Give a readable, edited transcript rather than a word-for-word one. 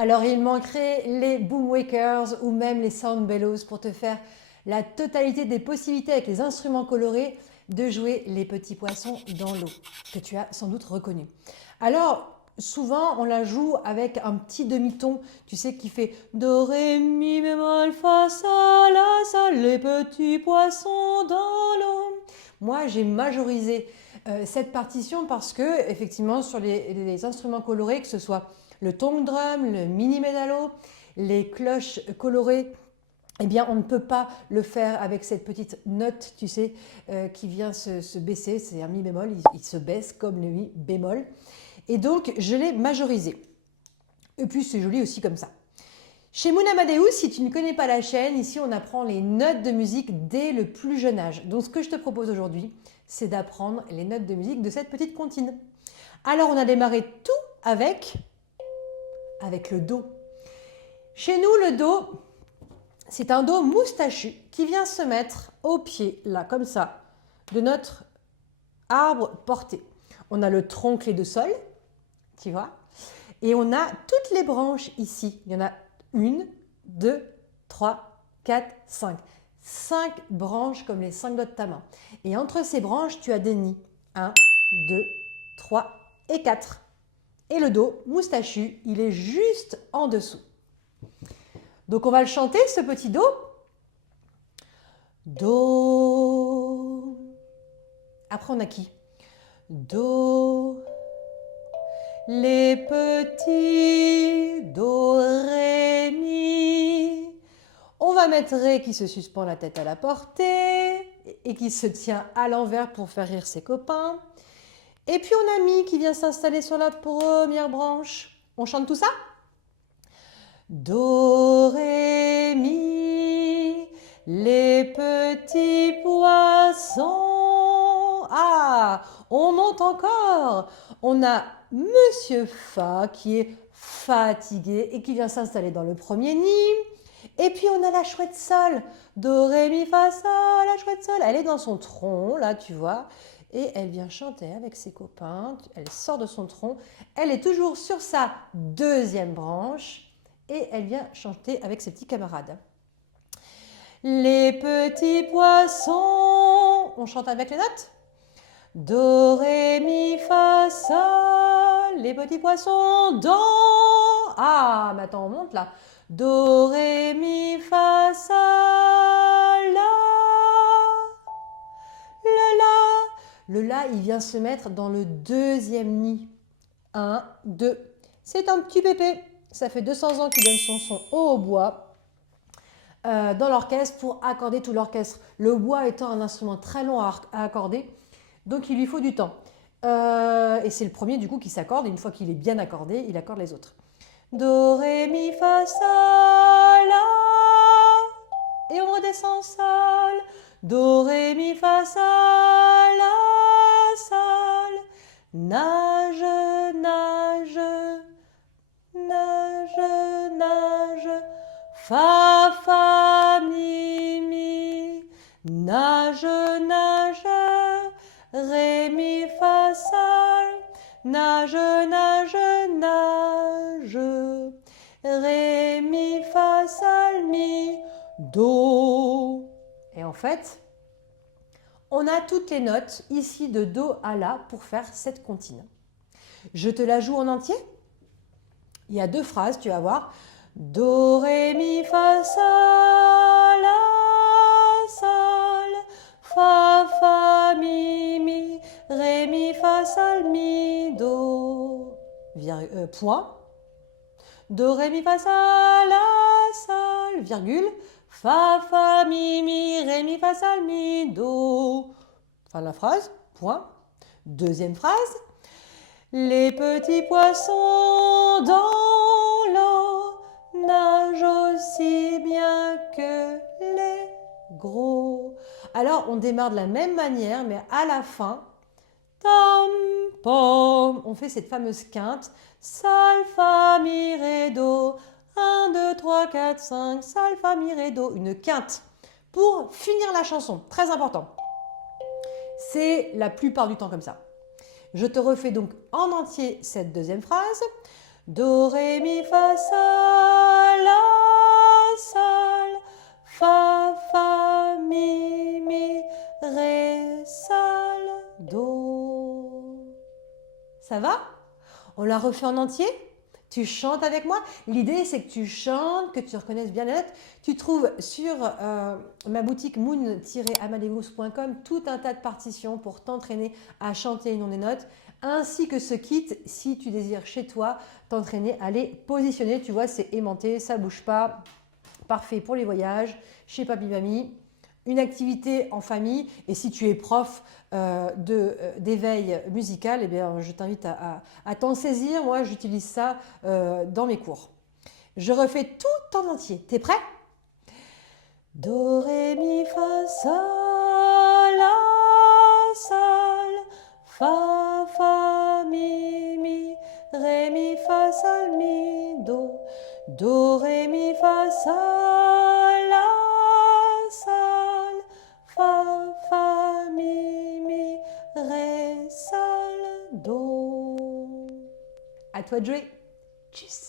Alors, il manquerait les Boomwakers ou même les Sound Bellows pour te faire la totalité des possibilités avec les instruments colorés de jouer les petits poissons dans l'eau, que tu as sans doute reconnu. Alors, souvent, on la joue avec un petit demi-ton, tu sais, qui fait Do, Ré, Mi, bémol, Fa, Sol, La, Sol, les petits poissons dans l'eau. Moi, j'ai majorisé cette partition parce que, effectivement, sur les instruments colorés, que ce soit le tongue drum, le mini médalo, les cloches colorées, eh bien, on ne peut pas le faire avec cette petite note, tu sais, qui vient se baisser. C'est un mi bémol, il se baisse comme le mi bémol. Et donc, je l'ai majorisé. Et puis, c'est joli aussi comme ça. Chez Moon Amadeus, si tu ne connais pas la chaîne, ici, on apprend les notes de musique dès le plus jeune âge. Donc, ce que je te propose aujourd'hui, c'est d'apprendre les notes de musique de cette petite comptine. Alors, on a démarré tout avec le Do. Chez nous, le Do, c'est un Do moustachu qui vient se mettre au pied, là, comme ça, de notre arbre porté. On a le tronc clé de sol, tu vois, et on a toutes les branches ici. Il y en a 1, 2, 3, 4, 5. 5 branches comme les 5 doigts de ta main. Et entre ces branches, tu as des nids. 1, 2, 3 et 4. Et le Do moustachu, il est juste en dessous. Donc on va le chanter, ce petit Do. Do. Après on a qui? Do. Les petits Do, Ré, Mi. On va mettre Ré qui se suspend la tête à la portée et qui se tient à l'envers pour faire rire ses copains. Et puis on a Mi qui vient s'installer sur la première branche. On chante tout ça? Do, Ré, Mi, les petits poissons. Ah, on monte encore. On a Monsieur Fa qui est fatigué et qui vient s'installer dans le premier nid. Et puis on a la chouette Sol. Do, Ré, Mi, Fa, Sol, la chouette Sol. Elle est dans son tronc, là, tu vois. Et elle vient chanter avec ses copains. Elle sort de son tronc. Elle est toujours sur sa deuxième branche. Et elle vient chanter avec ses petits camarades. Les petits poissons, on chante avec les notes. Do, Ré, Mi, Fa, Sol, les petits poissons dans. Ah, maintenant on monte là. Do, Ré, Mi, Fa, Sol, La. Le La. Le La, il vient se mettre dans le deuxième nid. 1, 2. C'est un petit pépé. Ça fait 200 ans qu'il donne son son au hautbois dans l'orchestre pour accorder tout l'orchestre. Le bois étant un instrument très long à accorder, donc il lui faut du temps. Et c'est le premier du coup qui s'accorde. Et une fois qu'il est bien accordé, il accorde les autres. Do, Ré, Mi, Fa, Sol, La. Et on redescend Sol. Do, Ré, Mi, Fa, Sol, La, Sol. Nage, nage. Nage, nage, Fa, Fa, Mi, Mi. Nage, nage, Ré, Mi, Fa, Sol. Nage, nage, nage, Ré, Mi, Fa, Sol, Mi, Do. Et en fait, on a toutes les notes ici de Do à La pour faire cette comptine. Je te la joue en entier? Il y a 2 phrases, tu vas voir. Do, Ré, Mi, Fa, Sol, La, Sol. Fa, Fa, Mi, Mi. Ré, Mi, Fa, Sol, Mi, Do. Point. Do, Ré, Mi, Fa, Sol, La, Sol. Virgule. Fa, Fa, Mi, Mi. Ré, Mi, Fa, Sol, Mi, Do. Fin de la phrase. Point. Deuxième phrase. Les petits poissons dans l'eau nagent aussi bien que les gros. Alors, on démarre de la même manière, mais à la fin, tam, pom, on fait cette fameuse quinte. Sol, Fa, Mi, Ré, Do. 1, 2, 3, 4, 5, Sol, Fa, Mi, Ré, Do. Une quinte pour finir la chanson. Très important. C'est la plupart du temps comme ça. Je te refais donc en entier cette deuxième phrase. Do, ré, mi, fa, sol, la, sol, fa, mi, ré, sol, do. Ça va? On la refait en entier? Tu chantes avec moi? L'idée, c'est que tu chantes, que tu reconnaisses bien les notes. Tu trouves sur ma boutique moon-amadeus.com tout un tas de partitions pour t'entraîner à chanter le nom des notes, ainsi que ce kit si tu désires chez toi t'entraîner à les positionner. Tu vois, c'est aimanté, ça ne bouge pas. Parfait pour les voyages, chez papy-mamie. Une activité en famille, et si tu es prof d'éveil musical, eh bien, je t'invite à t'en saisir. Moi, j'utilise ça dans mes cours. Je refais tout en entier. T'es prêt? Do, ré, mi, fa, sol, la, sol, fa, mi, ré, mi, fa, sol, mi, do. Do, ré, mi, fa, sol, la, sol, fa, mi, ré, sol, do. À toi de jouer. Tchuss.